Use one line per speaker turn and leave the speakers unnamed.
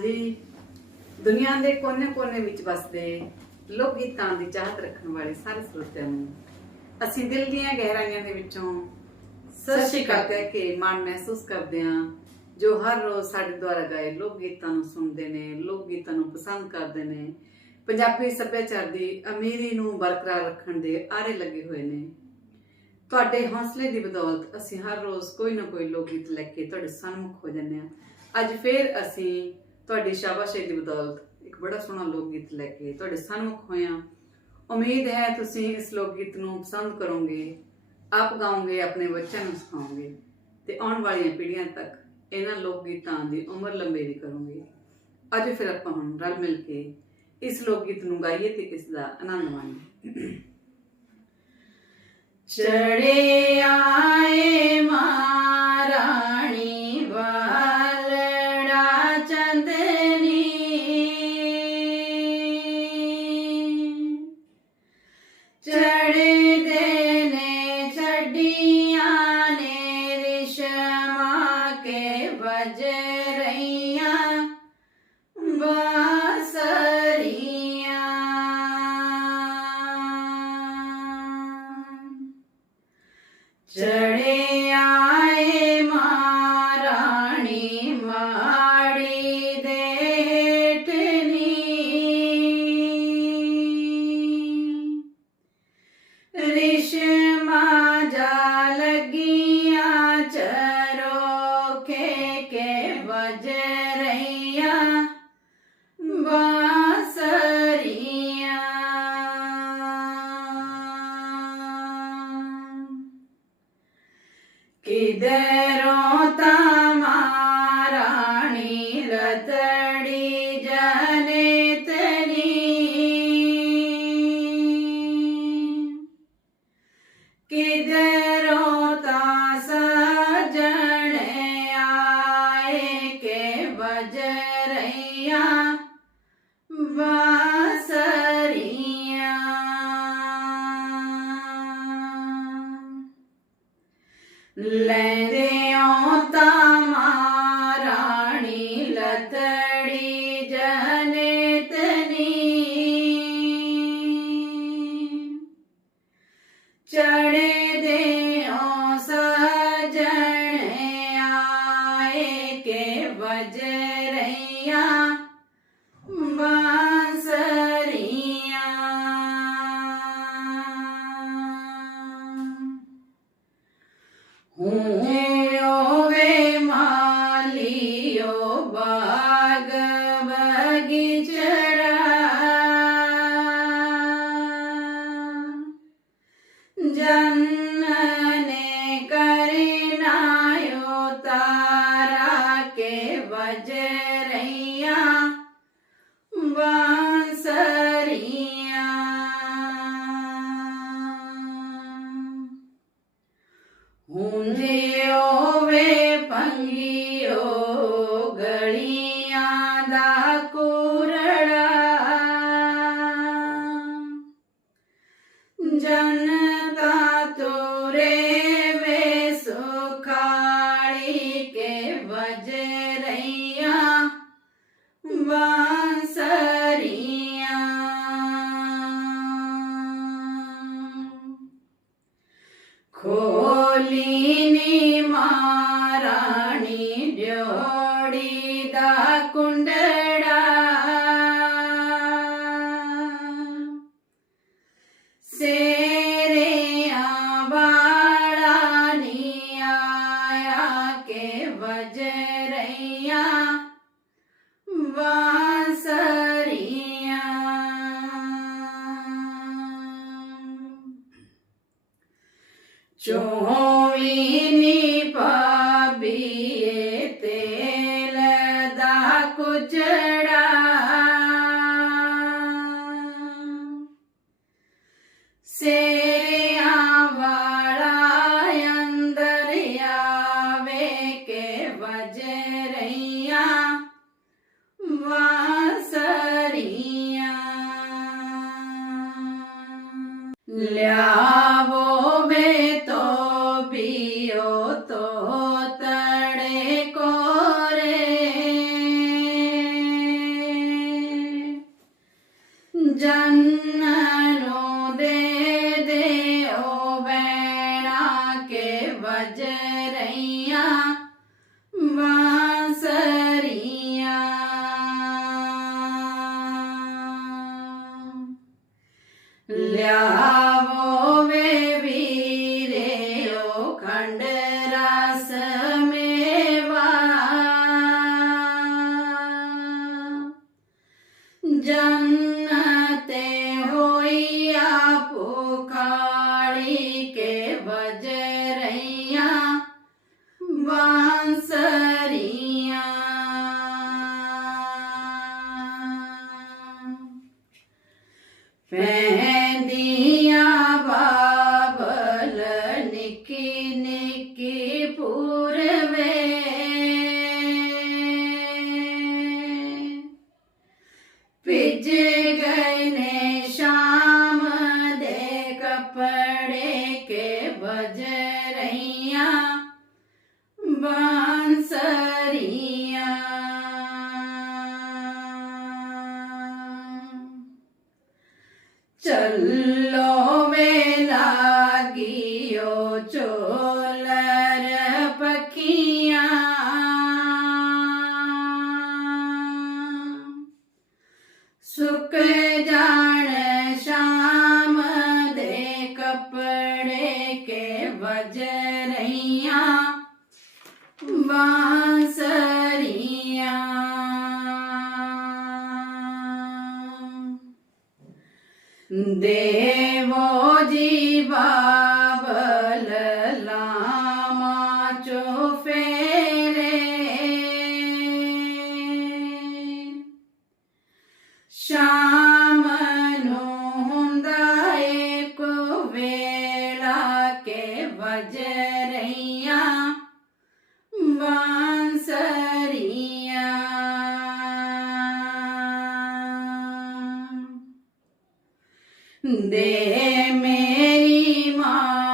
ਹਾਂਜੀ। ਦੁਨੀਆ ਦੇ ਕੋਨੇ-ਕੋਨੇ ਵਿੱਚ ਵਸਦੇ ਲੋਕ ਗੀਤਾਂ ਦੀ ਚਾਹਤ ਰੱਖਣ ਵਾਲੇ ਸਾਰੇ ਸਰੋਤਿਆਂ ਨੂੰ। ਅਸੀਂ ਦਿਲ ਦੀਆਂ ਗਹਿਰਾਈਆਂ ਦੇ ਵਿੱਚੋਂ ਸਤਿ ਸ਼੍ਰੀ ਅਕਾਲ ਕਹਿ ਕੇ ਮਾਣ ਮਹਿਸੂਸ ਕਰਦੇ ਹਾਂ, ਜੋ ਹਰ ਰੋਜ਼ ਸਾਡੇ ਦੁਆਰਾ ਗਾਏ ਲੋਕ ਗੀਤਾਂ ਨੂੰ ਸੁਣਦੇ ਨੇ, ਲੋਕ ਗੀਤਾਂ ਨੂੰ ਪਸੰਦ ਕਰਦੇ ਨੇ। ਪੰਜਾਬੀ ਸੱਭਿਆਚਾਰ ਦੀ ਅਮੀਰੀ ਨੂੰ ਬਰਕਰਾਰ ਰੱਖਣ ਦੇ ਆਰੇ ਲੱਗੇ ਹੋਏ ਨੇ। ਤੁਹਾਡੇ ਹੌਸਲੇ ਦੀ ਬਦੌਲਤ ਅਸੀਂ ਹਰ ਰੋਜ਼ ਕੋਈ ਨਾ ਕੋਈ ਲੋਕ ਗੀਤ ਲੈ ਕੇ ਤੁਹਾਡੇ ਸਾਹਮਣੇ ਹੋ ਜਾਂਦੇ ਹਾਂ। ਅੱਜ ਫੇਰ ਅਸੀਂ ਤੁਹਾਡੀ ਸ਼ਾਬਾਸ਼ੀ ਦੀ ਬਦੌਲਤ ਇੱਕ ਬੜਾ ਸੋਹਣਾ ਲੋਕ ਗੀਤ ਲੈ ਕੇ ਤੁਹਾਡੇ ਸਾਹਮਣੇ ਹੋਏ ਉਮੀਦ ਹੈ ਤੁਸੀਂ ਇਸ ਲੋਕ ਗੀਤ ਨੂੰ ਪਸੰਦ ਕਰੋਗੇ, ਆਪ ਗਾਓਗੇ, ਆਪਣੇ ਬੱਚਿਆਂ ਨੂੰ ਸਿਖਾਓਗੇ ਤੇ ਆਉਣ ਵਾਲੀਆਂ ਪੀੜ੍ਹੀਆਂ ਤੱਕ ਇਹਨਾਂ ਲੋਕ ਗੀਤਾਂ ਦੀ ਉਮਰ ਲੰਬੇਰੀ ਕਰੋਗੇ। ਅੱਜ ਫਿਰ ਆਪਾਂ ਹੁਣ ਰਲ ਮਿਲ ਕੇ ਇਸ ਲੋਕ ਗੀਤ ਨੂੰ ਗਾਈਏ ਤੇ ਇਸ ਦਾ ਆਨੰਦ ਮਾਣੀਏ।
ਚੜੇ ਆਏ ਮਹਾਰਾਣੀ teacher. ಶೋವಿನಿ ಪಾಪಿಯೇ ತೇಲದ ಕುಚಡ ಸೇರೆ ಆವಾಳ ಎಂದರೆಯಾವೆ ಕೆ ವಜರಯ್ಯ ವಾಸರಿಯ ಲ್ಯಾ ਜਨ ਦੇ ਦੇ ਓ ਬੈਣਾ ਕੇ ਵਜ ਰਹੀਆਂ ਬਾਂਸਰੀਆਂ। ਲਿਆ Vem. ਚੱਲੋ ਵੇ ਲਾਗਿਓ ਚੋਲਰ ਪਖੀਆਂ ਸੁੱਕ ਜਾਣ ਸ਼ਾਮ ਦੇ ਕੱਪੜੇ ਕੇ ਵਜ ਰਹੀਆਂ ਦੇਵੋ ਜੀ दे मेरी माँ